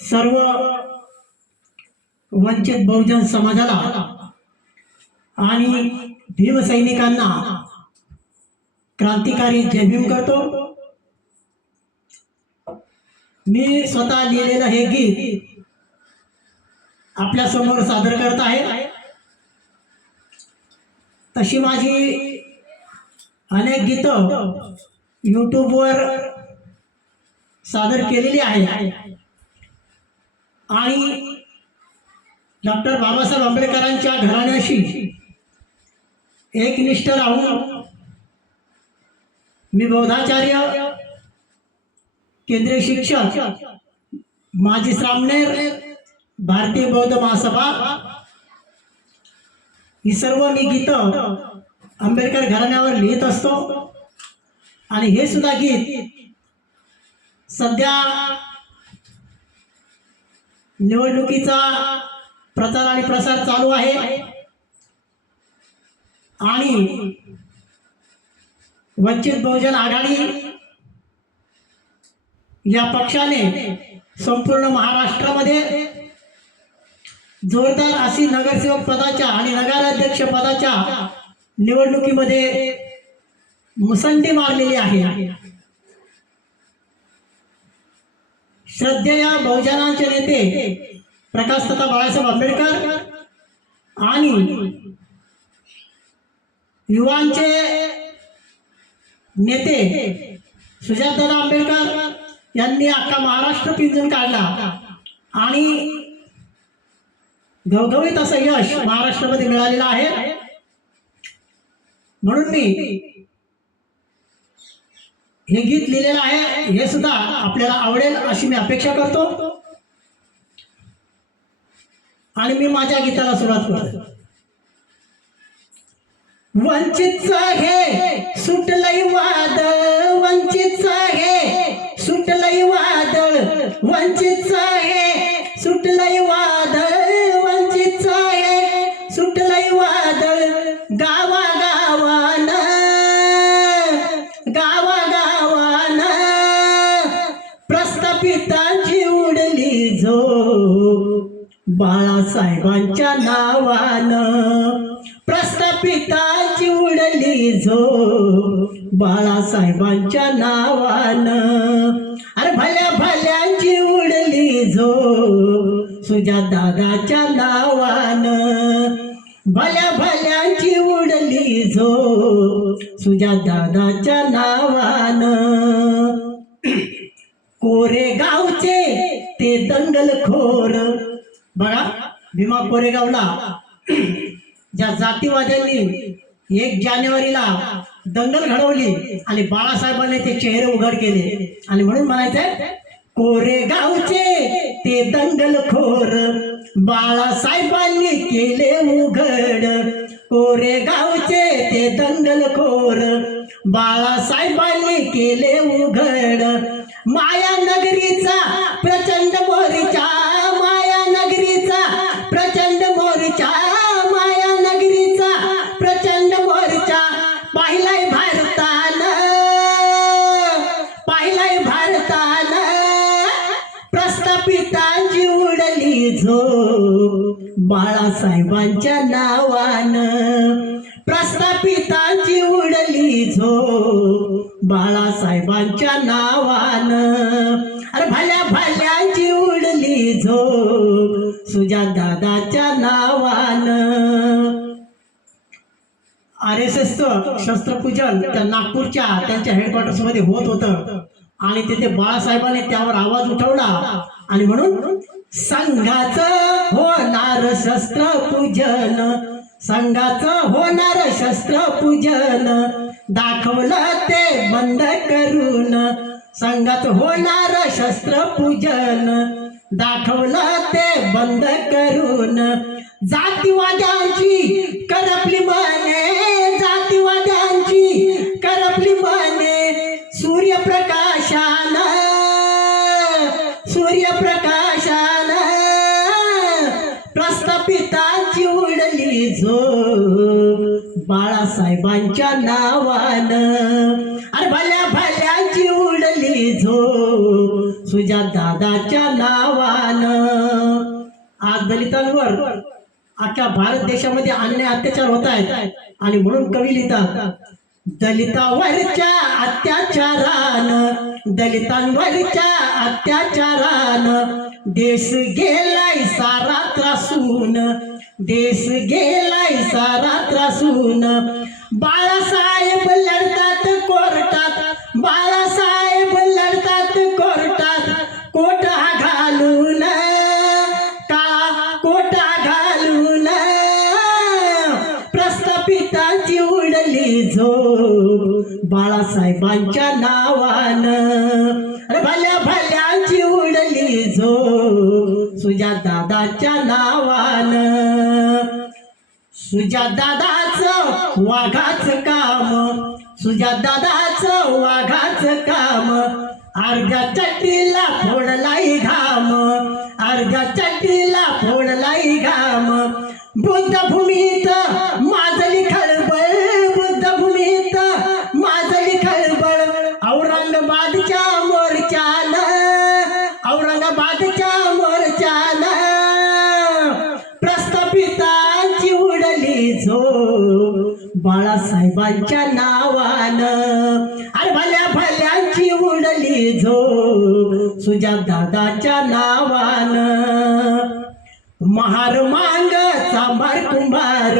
सर्व वंचित बहुजन समाजाला आणि भीमसैनिकांना क्रांतिकारी जय भीम करतो। मी स्वतः लिहिलेलं हे गीत आपल्या समोर सादर करत आहे। तशी माझी अनेक गीतं यूट्यूबवर सादर केलेली आहेत आणि डॉक्टर बाबासाहेब आंबेडकरांच्या घराण्याशी एकनिष्ठ राहून मी बौद्धाचार्य, केंद्रीय शिक्षक, माजी सामनेर, भारतीय बौद्ध महासभा ही सर्व मी गीतं आंबेडकर घराण्यावर लिहित असतो। आणि हे सुद्धा गीत सध्या निवडणुकीचा प्रचार आणि प्रसार चालू आहे आणि वंचित बहुजन आघाडी या पक्षाने संपूर्ण महाराष्ट्रामध्ये जोरदार अशी नगरसेवक पदाच्या आणि नगराध्यक्ष पदाच्या निवडणुकीमध्ये मुसंडी मारलेली आहे। श्रद्धेय बहुजनांचे नेते प्रकाशदादा बाळासाहेब आंबेडकर आणि युवांचे नेते सुजातदादा आंबेडकर यांनी अख्खा महाराष्ट्र पिंजून काढला आणि घवघवीत असं यश महाराष्ट्रामध्ये मिळालेलं आहे। म्हणून मी हे गीत लिहिलेलं आहे, हे सुद्धा आपल्याला आवडेल अशी मी अपेक्षा करतो आणि मी माझ्या गीताला सुरुवात करतो। वंचितचं हे सुटलंय वादळ, वंचितचं हे सुटलंय वादळ, वंचितचं हे सुटलंय वादळ, वंचितचं हे सुटलंय वादळ, गावागावानं प्रस्थापितांची उडली झोप बाळासाहेबांच्या नावानं, प्रस्थापितांची उडली झोप बाळासाहेबांच्या नावानं। अरे भल्या भल्यांची उडली झोप सुजातदादाच्या नावानं, भल्या भल्यांची उडली झोप सुजातदादाच्या नावानं। कोरेगावचे ते दंगलखोर, बघा भीमा कोरेगावला ज्या जातीवाद्यांनी 1 जानेवारीला दंगल घडवली आणि बाळासाहेबांनी ते चेहरे उघड केले आणि म्हणून म्हणायचंय कोरेगावचे ते दंगलखोर बाळासाहेबांनी केले उघड, कोरेगावचे ते दंगलखोर बाळासाहेबांनी केले उघड। माया नगरीचा प्रचंड मोर्चा, माया नगरीचा प्रचंड मोर्चा, माया नगरीचा प्रचंड मोर्चा पाहिलाय भारतानं, पाहिलाय भारतानं, प्रस्थापितांची उडली झोप बाळासाहेबांच्या नावानं, प्रस्थापितांची उडली झोप बाळासाहेबांच्या नावानं। अरे भल्या भल्यांची उडली झोप सुजातदादाच्या नावानं। RSSचं शस्त्रपूजन त्या नागपूरच्या त्यांच्या हेडक्वार्टर्स मध्ये होत होतं आणि तिथे बाळासाहेबांनी त्यावर आवाज उठवला आणि म्हणून संघाचं होणार शस्त्रपूजन, संघाचं होणार शस्त्रपूजन, दाखवलं ते बंद करून, संघात होणार शस्त्रपूजन दाखवलं ते बंद करून। जातीवाद्यांची करपली मने, जातीवाद्यांची करपली मने, सूर्यप्रकाशानं, सूर्यप्रकाशानं प्रस्थापितांची उडली झोप बाळासाहेबांच्या नावानं। अरे भल्या भल्यांची उडली झोप सुजात दादाच्या नावानं. आज दलितांवर अख्ख्या भारत देशामध्ये अन्याय अत्याचार होत आहेत आणि म्हणून कवी लिहितात, दलितांवरच्या अत्याचारानं, दलितांवरच्या अत्याचारानं देश गेलाय सारा त्रासून, देश गेलाय सारा त्रासून. बाळासाहेब लढतात कोर्टात, बाळासाहेब लढतात कोर्टात, कोटा घालून, काळा कोटा घालून. प्रस्थापितांची उडली झोप बाळासाहेबांच्या नावानं. अरे भल्या भल्यांची उडली झोप सुजात दादाच्या नावानं. सुजात दादाचं वाघाचं काम, सुजात दादाचं वाघाचं काम. अर्ध्या चट्टीला फोडलाई घाम, अर्ध्या चट्टीला फोडलाई घाम. बुद्धभूमीत माजली खळबळ, बुद्धभूमीत माजली खळबळ. औरंगाबादच्या मोर्चानं, औरंगाबादच्या मोर्चानं प्रस्थापितांची उडली झोप बाळासाहेबांच्या नावानं. अरे भल्या भल्यांची उडली झोप सुजात दादाच्या नावानं. महार मांगचा मार कुंभार,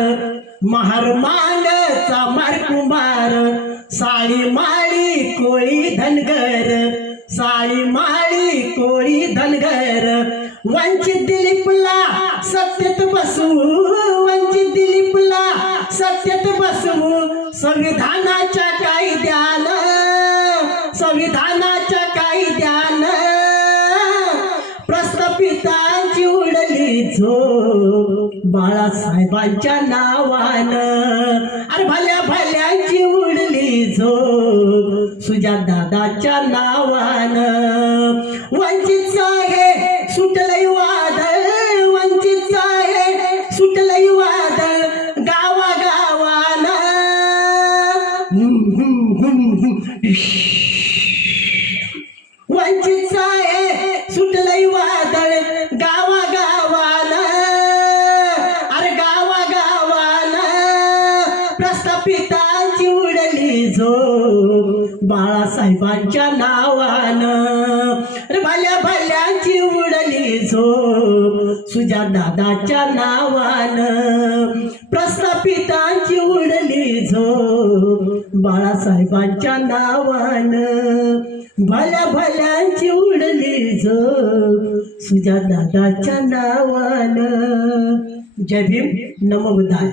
महार मांगचा मार कुंभार. साळी माळी कोळी धनगर, साळी माळी कोळी धनगर. वंचित दिलीपला सत्तेत बसवू, वंचित दिलीपला सत्तेत बसवू. संविधानाच्या कायद्यानं, संविधानाच्या कायद्यानं प्रस्थापितांची उडली झोप बाळासाहेबांच्या नावानं. अरे भल्या भल्यांची उडली झोप सुजात दादाच्या नावानं. वंचितचा हे सुटलंय वादळ, वंचितचा हे सुटलंय वादळ गावागावानं. वंचितचा हे सुटलंय वादळ गावागावानं. अरे गावागावानं प्रस्थापितांची उडली झोप बाळासाहेबांच्या नावानं. अरे भल्या भल्यांची उडली झोप सुजात दादाच्या नावानं. प्रस्थापितांची उडली झोप बाळासाहेबांच्या नावानं. भल्या भल्यांची उडली झोप सुजात दादाच्या नावानं. जय भीम, नमो बुद्धाय.